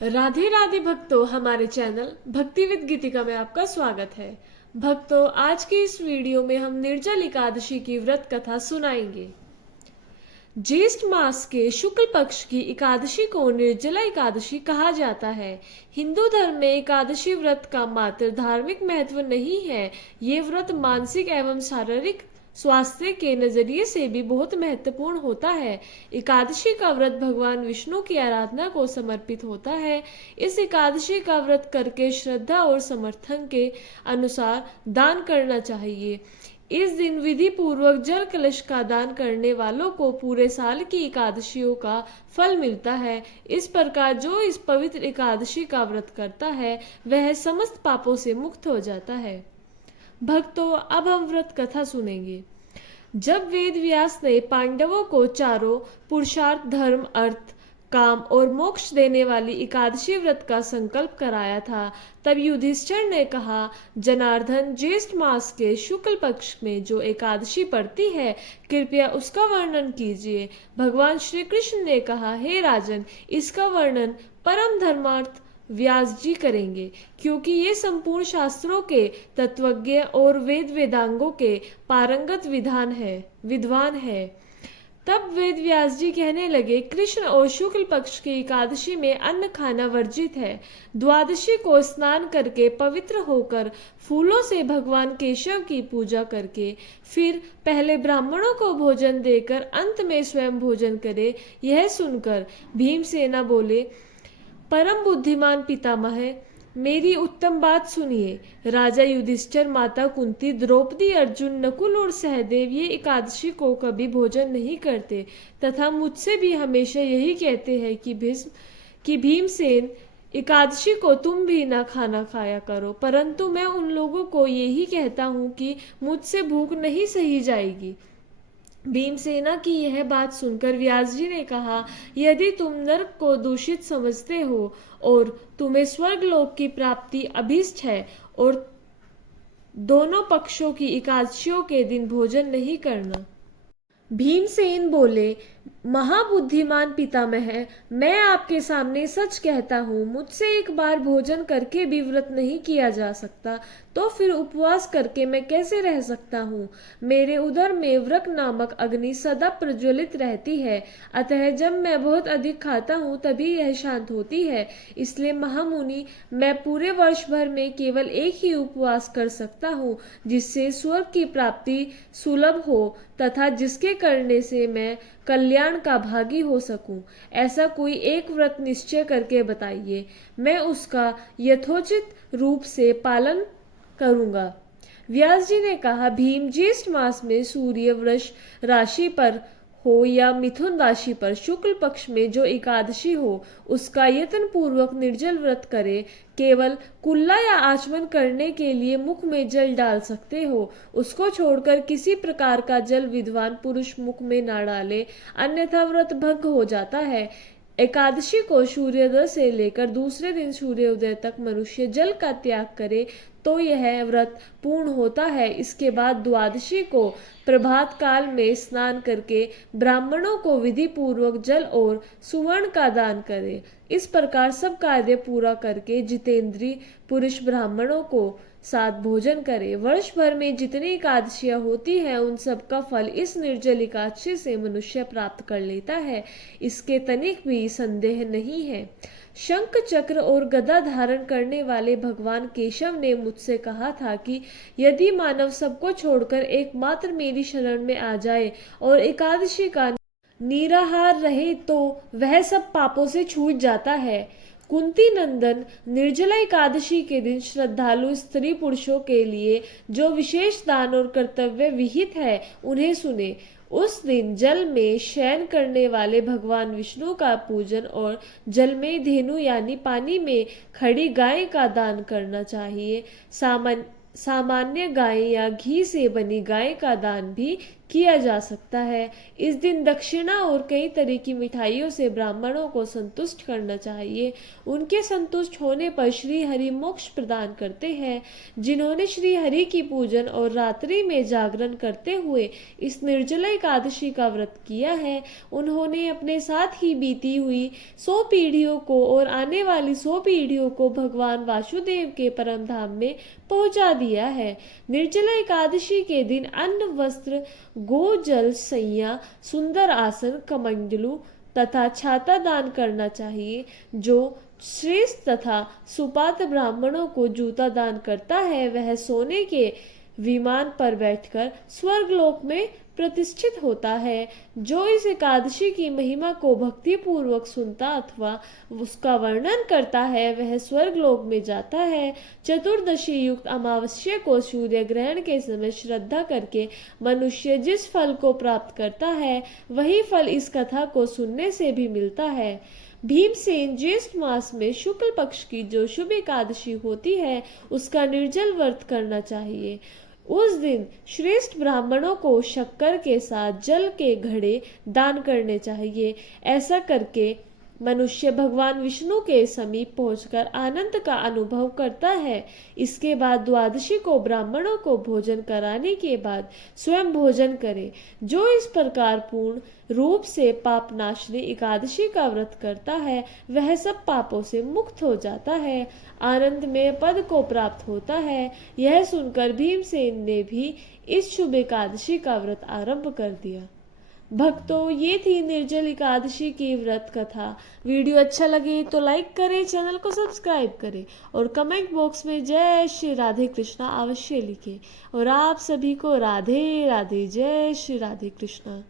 राधे राधे भक्तों, हमारे चैनल भक्ति विद गीतिका में आपका स्वागत है। भक्तों, आज की इस वीडियो में हम निर्जल एकादशी की व्रत कथा सुनाएंगे। ज्येष्ठ मास के शुक्ल पक्ष की एकादशी को निर्जला एकादशी कहा जाता है। हिंदू धर्म में एकादशी व्रत का मात्र धार्मिक महत्व नहीं है, ये व्रत मानसिक एवं शारीरिक स्वास्थ्य के नजरिए से भी बहुत महत्वपूर्ण होता है। एकादशी का व्रत भगवान विष्णु की आराधना को समर्पित होता है। इस एकादशी का व्रत करके श्रद्धा और समर्थन के अनुसार दान करना चाहिए। इस दिन विधि पूर्वक जल कलश का दान करने वालों को पूरे साल की एकादशियों का फल मिलता है। इस प्रकार जो इस पवित्र एकादशी का व्रत करता है वह समस्त पापों से मुक्त हो जाता है। भक्तों, अब हम व्रत कथा सुनेंगे। जब वेद व्यास ने पांडवों को चारों पुरुषार्थ धर्म अर्थ काम और मोक्ष देने वाली एकादशी व्रत का संकल्प कराया था, तब युधिष्ठिर ने कहा, जनार्दन, ज्येष्ठ मास के शुक्ल पक्ष में जो एकादशी पड़ती है, कृपया उसका वर्णन कीजिए। भगवान श्री कृष्ण ने कहा, हे राजन, इसका वर्णन परम धर्मार्थ व्यास जी करेंगे, क्योंकि ये संपूर्ण शास्त्रों के तत्वज्ञ और वेद वेदांगों के पारंगत विद्वान है। तब वेद व्यास जी कहने लगे, कृष्ण और शुक्ल पक्ष की एकादशी में अन्न खाना वर्जित है। द्वादशी को स्नान करके पवित्र होकर फूलों से भगवान केशव की पूजा करके फिर पहले ब्राह्मणों को भोजन देकर अंत में स्वयं भोजन करे। यह सुनकर भीमसेना बोले, परम बुद्धिमान पितामह, मेरी उत्तम बात सुनिए। राजा युधिष्ठिर, माता कुंती, द्रौपदी, अर्जुन, नकुल और सहदेव ये एकादशी को कभी भोजन नहीं करते तथा मुझसे भी हमेशा यही कहते हैं कि भीमसेन, एकादशी को तुम भी ना खाना खाया करो। परंतु मैं उन लोगों को यही कहता हूँ कि मुझसे भूख नहीं सही जाएगी। भीमसेना की यह बात सुनकर व्यास जी ने कहा, यदि तुम नरक को दूषित समझते हो और तुम्हें स्वर्गलोक की प्राप्ति अभीष्ट है और दोनों पक्षों की एकादशियों के दिन भोजन नहीं करना। भीमसेन बोले, महाबुद्धिमान पितामह, मैं आपके सामने सच कहता हूँ, मुझसे एक बार भोजन करके भी व्रत नहीं किया जा सकता, तो फिर उपवास करके मैं कैसे रह सकता हूँ। मेरे उदर में व्रक नामक अग्नि सदा प्रज्वलित रहती है, अतः जब मैं बहुत अधिक खाता हूँ तभी यह शांत होती है। इसलिए महामुनि, मैं पूरे वर्ष भर में केवल एक ही उपवास कर सकता हूँ, जिससे स्वर्ग की प्राप्ति सुलभ हो तथा जिसके करने से मैं कल्याण का भागी हो सकूं। ऐसा कोई एक व्रत निश्चय करके बताइए, मैं उसका यथोचित रूप से पालन करूंगा। व्यास जी ने कहा, भीम, ज्येष्ठ मास में सूर्य वृष राशि पर हो या मिथुन राशि पर शुक्ल पक्ष में जो एकादशी हो, उसका यत्न पूर्वक निर्जल व्रत करे। केवल कुल्ला या आचमन करने के लिए मुख में जल डाल सकते हो, उसको छोड़कर किसी प्रकार का जल विद्वान पुरुष मुख में ना डाले, अन्यथा व्रत भंग हो जाता है। एकादशी को सूर्योदय से लेकर दूसरे दिन सूर्योदय तक मनुष्य जल का त्याग करे तो यह व्रत पूर्ण होता है। इसके बाद द्वादशी को प्रभात काल में स्नान करके ब्राह्मणों को विधि पूर्वक जल और सुवर्ण का दान करे। इस प्रकार सब कार्य पूरा करके जितेंद्रीय पुरुष ब्राह्मणों को साथ भोजन करे। वर्ष भर में जितनी एकादशियां होती हैं उन सब का फल इस निर्जल एकादशी से मनुष्य प्राप्त कर लेता है, इसके तनिक भी संदेह नहीं है। शंख चक्र और गदा धारण करने वाले भगवान केशव ने मुझसे कहा था कि यदि मानव सबको छोड़कर एकमात्र मेरी शरण में आ जाए और एकादशी का निराहार रहे तो वह सब पापों से छूट जाता है। कुंती नंदन, निर्जला एकादशी के दिन श्रद्धालु स्त्री पुरुषों के लिए जो विशेष दान और कर्तव्य विहित है उन्हें सुने। उस दिन जल में शयन करने वाले भगवान विष्णु का पूजन और जल में धेनु यानी पानी में खड़ी गाय का दान करना चाहिए। सामान्य गाय या घी से बनी गाय का दान भी किया जा सकता है। इस दिन दक्षिणा और कई तरह की मिठाइयों से ब्राह्मणों को संतुष्ट करना चाहिए। उनके संतुष्ट होने पर श्री हरि मोक्ष प्रदान करते हैं। जिन्होंने श्री हरि की पूजन और रात्रि में जागरण करते हुए इस निर्जला एकादशी का व्रत किया है, उन्होंने अपने साथ ही बीती हुई 100 पीढ़ियों को और आने वाली 100 पीढ़ियों को भगवान वासुदेव के परम धाम में पहुंचा दिया है। निर्जला एकादशी के दिन अन्न, वस्त्र, गो जल, सैया, सुंदर आसन, कमंडलू तथा छाता दान करना चाहिए। जो श्रेष्ठ तथा सुपात्र ब्राह्मणों को जूता दान करता है, वह सोने के विमान पर बैठकर स्वर्गलोक में प्रतिष्ठित होता है। जो इस एकादशी की महिमा को भक्ति पूर्वक सुनता अथवा उसका वर्णन करता है, वह स्वर्गलोक में जाता है। चतुर्दशी युक्त अमावस्या को सूर्य ग्रहण के समय श्रद्धा करके मनुष्य जिस फल को प्राप्त करता है, वही फल इस कथा को सुनने से भी मिलता है। भीमसेन ज्येष्ठ मास में शुक्ल पक्ष की जो शुभ एकादशी होती है, उसका निर्जल व्रत करना चाहिए। उस दिन श्रेष्ठ ब्राह्मणों को शक्कर के साथ जल के घड़े दान करने चाहिए। ऐसा करके मनुष्य भगवान विष्णु के समीप पहुंचकर आनंद का अनुभव करता है। इसके बाद द्वादशी को ब्राह्मणों को भोजन कराने के बाद स्वयं भोजन करे। जो इस प्रकार पूर्ण रूप से पापनाशनी एकादशी का व्रत करता है, वह सब पापों से मुक्त हो जाता है, आनंद में पद को प्राप्त होता है। यह सुनकर भीमसेन ने भी इस शुभ एकादशी का व्रत आरंभ कर दिया। भक्तों, ये थी निर्जल एकादशी की व्रत कथा। वीडियो अच्छा लगे तो लाइक करें, चैनल को सब्सक्राइब करें और कमेंट बॉक्स में जय श्री राधे कृष्णा अवश्य लिखें। और आप सभी को राधे राधे, जय श्री राधे कृष्णा।